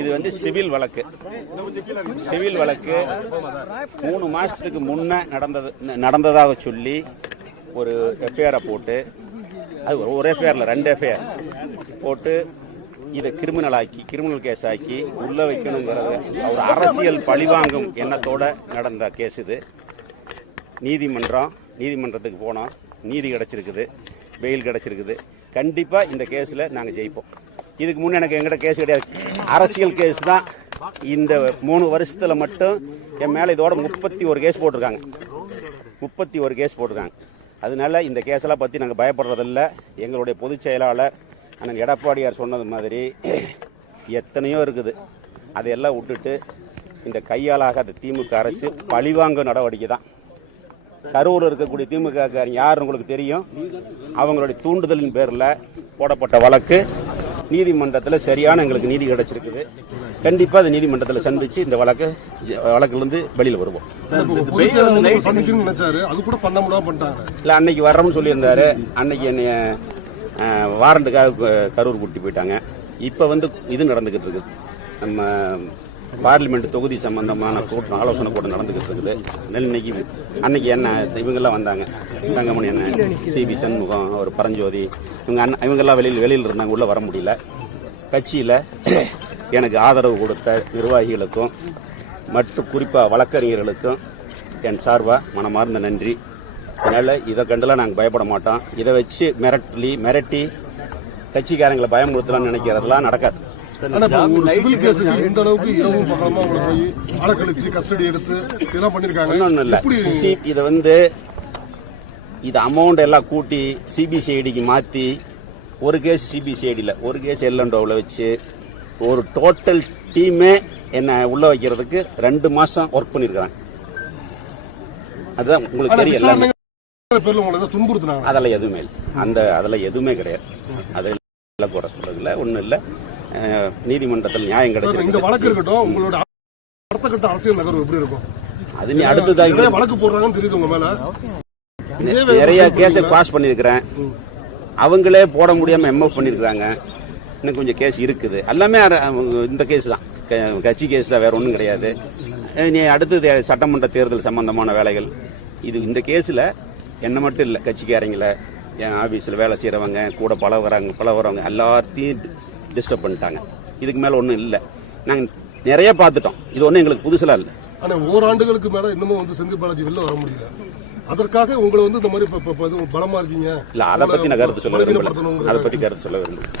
இது வந்து சிவில் வழக்கு. சிவில் வழக்கு 3 மாசத்துக்கு முன்ன நடந்ததாக சொல்லி ஒரு எஃப்ஐஆரை போட்டு, அது ஒரு எஃப்ஐஆர்ல 2 எஃப்ஐஆர் போட்டு இதை கிரிமினல் கேஸ் ஆக்கி உள்ள வைக்கணுங்கிறது ஒரு அரசியல் பழிவாங்கும் எண்ணத்தோட நடந்த கேஸ் இது. நீதிமன்றத்துக்கு போனோம், நீதி கிடைச்சிருக்குது, பெயில் கிடைச்சிருக்குது. கண்டிப்பா இந்த கேஸ்ல நாங்க ஜெயிப்போம். இதுக்கு முன்ன எனக்கு எங்கிட்ட கேஸ் கிடையாது, அரசியல் கேஸ் தான். இந்த 3 வருஷத்துல மட்டும் என் மேல இதோட 31 கேஸ் போட்டிருக்காங்க. 31 கேஸ் போட்டிருக்காங்க. அதனால இந்த கேஸெல்லாம் பத்தி நாங்க பயப்படுறதில்ல. எங்களுடைய பொதுச் செயலாளர் அண்ணன் எடப்பாடியார் சொன்னது மாதிரி எத்தனையோ இருக்குது, அதையெல்லாம் விட்டுட்டு இந்த கையாளாகாத திமுக அரசு பழிவாங்க நடவடிக்கை தான். கரூர் இருக்கக்கூடிய திமுக யார் உங்களுக்கு தெரியும். அவங்களுடைய தூண்டுதலின் பேர்ல போடப்பட்ட வழக்கு நீதிமன்றத்தில் சரியான எங்களுக்கு நீதி கிடைச்சிருக்குது. கண்டிப்பா அது நீதிமன்றத்தில் சந்திச்சு இந்த வழக்கிலிருந்து வெளியில் வருவோம். இல்ல, அன்னைக்கு வர்றோம்னு சொல்லியிருந்தாரு. அன்னைக்கு என்னைய வாரண்டுக்காக கரூர் கூட்டி போயிட்டாங்க. இப்ப வந்து இது நடந்துகிட்டு இருக்குது, நம்ம பார்லிமெண்ட் தொகுதி சம்பந்தமான ஆலோசனை கூட்டம் நடந்துகிட்டு இருக்குது. அன்னைக்கு என்ன இவங்கெல்லாம் வந்தாங்க, தங்கமணி என்ன, சிபி சண்முகம், ஒரு பரஞ்சோதி, இவங்கெல்லாம் வெளியில் இருந்தாங்க, உள்ள வர முடியல. கட்சியில எனக்கு ஆதரவு கொடுத்த நிர்வாகிகளுக்கும் மற்றும் குறிப்பா வழக்கறிஞர்களுக்கும் என் சார்பா மனமார்ந்த நன்றி. அதனால இதை கண்டுலாம் நாங்கள் பயப்பட மாட்டோம். இதை வச்சு மிரட்டி கட்சிக்காரங்களை பயமுறுத்தலாம்னு நினைக்கிறதெல்லாம் நடக்காது. இதை வந்து இது அமௌண்ட் எல்லாம் கூட்டி சிபிசிஐடிக்கு மாத்தி ஒரு கேஸ் சிபிசிஐடியில் ஒரு கேஸ் எல்என்டோவில் வச்சு ஒரு டோட்டல் டீமே என்ன உள்ள வைக்கிறதுக்கு 2 மாசம் ஒர்க் பண்ணிருக்காங்க. அதுதான் உங்களுக்கு தெரியல. அதெல்லாம் எதுவுமே இல்லை, அதெல்லாம் எதுவுமே கிடையாது. அதெல்லாம் கூட சொல்றதுல ஒன்றும் இல்லை. நீதிமன்றத்தில் நியாயம் கிடைச்சிருக்கு. இந்த வழக்கு இருக்கட்டும், உங்களோட அடுத்த கட்ட அரசியல் நகர்வு எப்படி இருக்கும்? அது நீ அடுத்ததாக வழக்கு போடுறாங்கன்னு தெரியுது உங்க மேல. நிறைய கேஸை பாஸ் பண்ணிருக்கிறேன். அவங்களே போட முடியாம எம்எஃப் பண்ணிருக்காங்க. இன்னும் கொஞ்சம் கேஸ் இருக்குது. எல்லாமே இந்த கேஸ் தான், கட்சி கேஸ் தான், வேற ஒன்றும் கிடையாது. நீ அடுத்தது சட்டமன்ற தேர்தல் சம்பந்தமான வேலைகள். இந்த கேஸ்ல என்ன மட்டும் இல்லை, கட்சிக்காரங்கள, என் ஆபீஸ்ல வேலை செய்யறவங்க, கூட பழகுறவங்க எல்லாத்தையும் டிஸ்டர்ப் பண்ணிட்டாங்க. இதுக்கு மேல ஒன்றும் இல்லை. நாங்கள் நிறைய பார்த்துட்டோம். இது ஒன்றும் எங்களுக்கு புதுசுலாம் இல்லை. ஆனா ஓராண்டுகளுக்கு மேல இன்னமும் வந்து செந்தில் பாலாஜி வெளில வர முடியல. அதற்காக உங்களை வந்து இந்த மாதிரி பலமா இருக்கீங்க. இல்ல, அதை பத்தி நான் கருத்து சொல்ல விரும்பல.